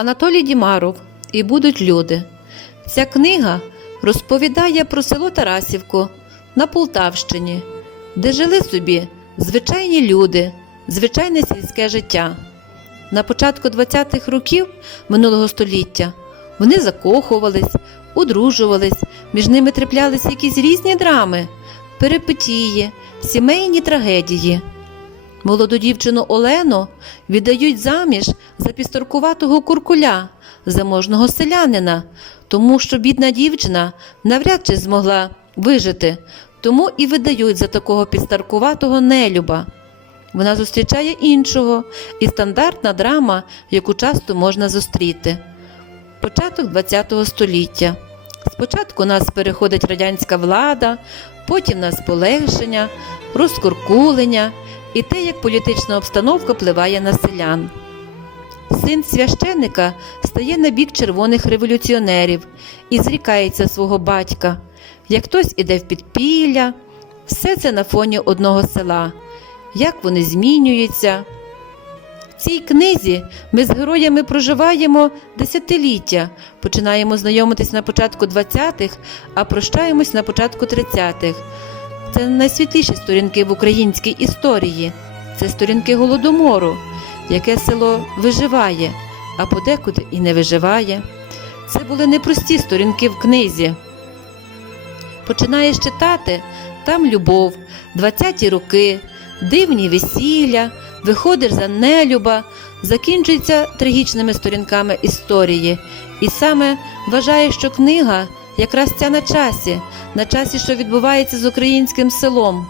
Анатолій Дімаров і будуть люди. Ця книга розповідає про село Тарасівку на Полтавщині, де жили собі звичайні люди, звичайне сільське життя. На початку 20-х років минулого століття вони закохувались, одружувались, між ними траплялися якісь різні драми, перипетії, сімейні трагедії. Молоду дівчину Олену віддають заміж за пісторкуватого куркуля, заможного селянина, тому що бідна дівчина навряд чи змогла вижити, тому і видають за такого пістаркуватого нелюба. Вона зустрічає іншого, і стандартна драма, яку часто можна зустріти. Початок ХХ століття. Спочатку нас переходить радянська влада, потім нас полегшення, розкуркулення і те, як політична обстановка впливає на селян. Син священика стає на бік червоних революціонерів і зрікається свого батька. Як хтось іде в підпілля, все це на фоні одного села. Як вони змінюються. В цій книзі ми з героями проживаємо десятиліття, починаємо знайомитись на початку 20-х, а прощаємось на початку 30-х. Це найсвітліші сторінки в українській історії. Це сторінки голодомору, яке село виживає, а подекуди і не виживає. Це були непрості сторінки в книзі. Починаєш читати там любов, 20-ті роки, дивні весілля, виходиш за нелюба, закінчується трагічними сторінками історії. І саме вважаю, що книга якраз ця на часі, на часі, що відбувається з українським селом.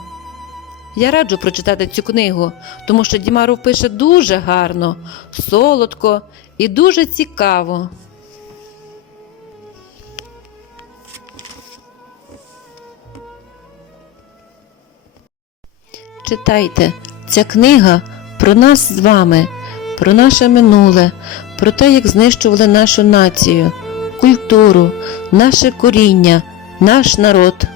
Я раджу прочитати цю книгу, тому що Дімаров пише дуже гарно, солодко і дуже цікаво. Читайте, ця книга про нас з вами, про наше минуле, про те, як знищували нашу націю, культуру, наше коріння, наш народ.